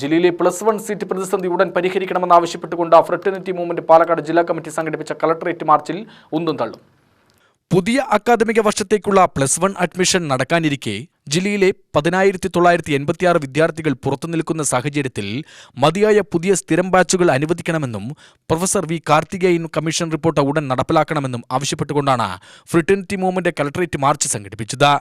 ജില്ലയിലെ plus one seat പ്രതിസന്ധി ഉടൻ പരിഹരിക്കണമെന്നാവശ്യപ്പെട്ടുകൊണ്ട് ഫ്രട്ടേണിറ്റി മൂവ്മെന്റ് പാലക്കാട് ജില്ലാ കമ്മിറ്റി സംഘടിപ്പിച്ച കളക്ടറേറ്റ് മാർച്ചിൽ ഉന്തും തള്ളും. പുതിയ അക്കാദമിക വർഷത്തേക്കുള്ള പ്ലസ് വൺ അഡ്മിഷൻ നടക്കാനിരിക്കെ ജില്ലയിലെ പതിനായിരത്തി തൊള്ളായിരത്തി എൺപത്തിയാറ് വിദ്യാർത്ഥികൾ പുറത്തു നിൽക്കുന്ന സാഹചര്യത്തിൽ മതിയായ പുതിയ സ്ഥിരം ബാച്ചുകൾ അനുവദിക്കണമെന്നും professor V Karthikeyan commission report ഉടൻ നടപ്പിലാക്കണമെന്നും ആവശ്യപ്പെട്ടുകൊണ്ടാണ് ഫ്രിറ്റേണിറ്റി മൂവ്മെന്റ് കളക്ടറേറ്റ് മാർച്ച് സംഘടിപ്പിച്ചത്.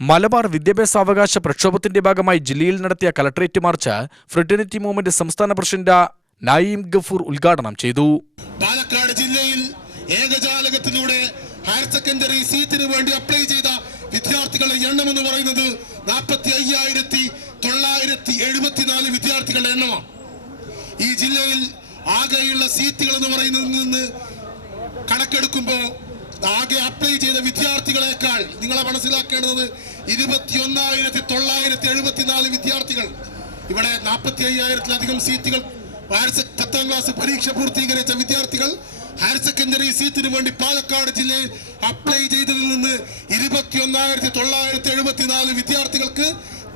മലബാർ വിദ്യാഭ്യാസ അവകാശ പ്രക്ഷോഭത്തിന്റെ ഭാഗമായി ജില്ലയിൽ നടത്തിയ കലക്ടറേറ്റ് മാർച്ച് ഫ്രട്ടേണിറ്റി മൂവ്മെന്റ് സംസ്ഥാന പ്രസിഡന്റ് നായിം ഗഫൂർ ഉദ്ഘാടനം ചെയ്തു. പാലക്കാട് ജില്ലയിൽ ഏകജാലകത്തിലൂടെ ഹയർ സെക്കൻഡറി സീറ്റിന് വേണ്ടി അപ്ലൈ ചെയ്ത വിദ്യാർത്ഥികളുടെ എണ്ണം എന്ന് പറയുന്നത് നാൽപ്പത്തി അയ്യായിരത്തി തൊള്ളായിരത്തി എഴുപത്തിനാല് വിദ്യാർത്ഥികളുടെ എണ്ണമാണ്. ഈ ജില്ലയിൽ ആകെയുള്ള സീറ്റുകൾ എന്ന് പറയുന്നതിൽ നിന്ന് കണക്കെടുക്കുമ്പോൾ ആകെ അപ്ലൈ ചെയ്ത വിദ്യാർത്ഥികളെക്കാൾ നിങ്ങളെ മനസ്സിലാക്കേണ്ടത് ഇരുപത്തിയൊന്നായിരത്തി തൊള്ളായിരത്തി എഴുപത്തിനാല് വിദ്യാർത്ഥികൾ. ഇവിടെ നാൽപ്പത്തി അയ്യായിരത്തിലധികം സീറ്റുകൾ ഹയർ പത്താം ക്ലാസ് പരീക്ഷ പൂർത്തീകരിച്ച വിദ്യാർത്ഥികൾ ഹയർ സെക്കൻഡറി സീറ്റിന് വേണ്ടി പാലക്കാട് ജില്ലയിൽ അപ്ലൈ ചെയ്തതിൽ നിന്ന് ഇരുപത്തിയൊന്നായിരത്തി തൊള്ളായിരത്തി എഴുപത്തിനാല് വിദ്യാർത്ഥികൾക്ക്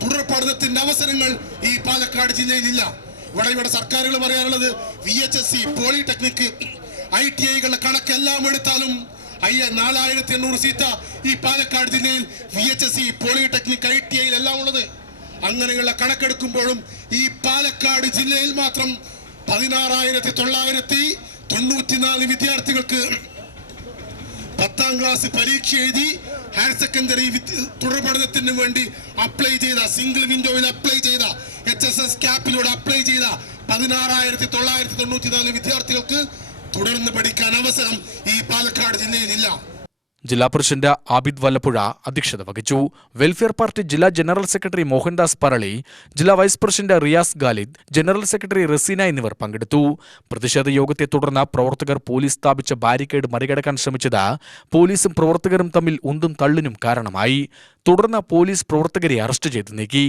തുടർ പഠനത്തിന്റെ അവസരങ്ങൾ ഈ പാലക്കാട് ജില്ലയിൽ ഇല്ല ഇവിടെ ഇവിടെ സർക്കാരുകൾ പറയാനുള്ളത് V H S C polytechnic I T ഐകളുടെ കണക്കെല്ലാം എടുത്താലും അയ്യ നാലായിരത്തി എണ്ണൂറ് സീറ്റ ഈ പാലക്കാട് ജില്ലയിൽ V H S C polytechnic I T ഐയിൽ എല്ലാം ഉള്ളത്. അങ്ങനെയുള്ള കണക്കെടുക്കുമ്പോഴും ഈ പാലക്കാട് ജില്ലയിൽ മാത്രം പതിനാറായിരത്തി തൊള്ളായിരത്തി തൊണ്ണൂറ്റിനാല് വിദ്യാർത്ഥികൾക്ക് പത്താം ക്ലാസ് പരീക്ഷ എഴുതി ഹയർ സെക്കൻഡറി തുടർ പഠനത്തിന് വേണ്ടി അപ്ലൈ ചെയ്ത സിംഗിൾ വിൻഡോയിൽ അപ്ലൈ ചെയ്ത എച്ച് എസ് എസ് ക്യാപ്പിലൂടെ അപ്ലൈ ചെയ്ത പതിനാറായിരത്തി തൊള്ളായിരത്തി തൊണ്ണൂറ്റിനാല് വിദ്യാർത്ഥികൾക്ക് തുടർന്ന് പഠിക്കാൻ അവസരം ഈ പാലക്കാട് ജില്ലയിലില്ല. ജില്ലാ പ്രസിഡന്റ് ആബിദ് വല്ലപ്പുഴ അധ്യക്ഷത വഹിച്ചു. വെൽഫെയർ പാർട്ടി ജില്ലാ ജനറൽ സെക്രട്ടറി മോഹൻദാസ് പറളി ജില്ലാ vice president Riyas Khalid general secretary Raseena എന്നിവർ പങ്കെടുത്തു. പ്രതിഷേധ യോഗത്തെ തുടർന്ന് പ്രവർത്തകർ പോലീസ് സ്ഥാപിച്ച ബാരിക്കേഡ് മറികടക്കാൻ ശ്രമിച്ചത് പോലീസും പ്രവർത്തകരും തമ്മിൽ ഉന്തും തള്ളിനും കാരണമായി. തുടർന്ന് പോലീസ് പ്രവർത്തകരെ അറസ്റ്റ് ചെയ്ത് നീക്കി.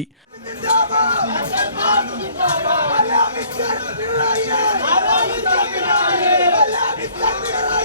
If